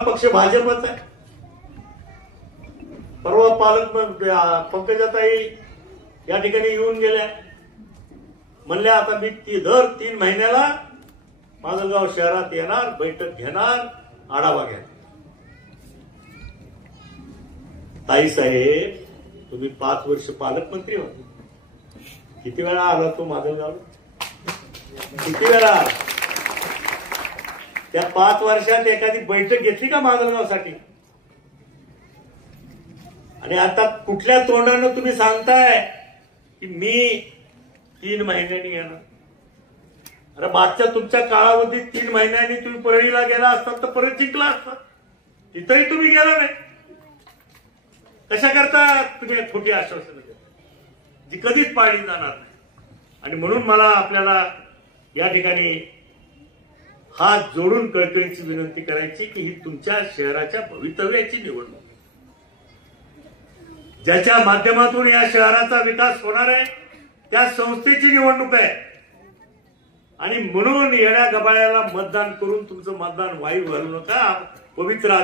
पक्ष भाजपच आहे। परवा पालक पंकजाताई या ठिकाणी येऊन गेल्या, म्हणल्या आता मी दर 3 महिन्याला माजलगाव शहरात येणार, बैठक घेणार, आढावा घेणार। ताई साहेब, तुम्ही 5 वर्ष पालकमंत्री होते, किती वेळा आला तो माजलगाव? किती वेळा? त्या 5 वर्षात एखादी बैठक घेतली का माजलगावसाठी? आणि आता कुठल्या तोंडानं तुम्ही सांगताय की मी 3 महिन्यांनी येणार? अरे मागच्या तुमच्या काळावधीत 3 महिन्यांनी तुम्ही परळीला गेला असतात तर परत जिंकला असता, तिथंही तुम्ही गेला नाही। कशा करता तुम्ही खोटी आश्वासनं देता जी कधीच पाळली जाणार नाही? आणि म्हणून मला आपल्याला या ठिकाणी हात जोडून कळकळीची विनंती करायची की ही तुमच्या शहराच्या भवितव्याची निवडणूक, ज्याच्या माध्यमातून या शहराचा विकास होणार आहे त्या संस्थेची निवडणूक आहे। आणि म्हणून येण्या गबाळ्याला मतदान करून तुमचं मतदान वाईट घालू नका। पवित्र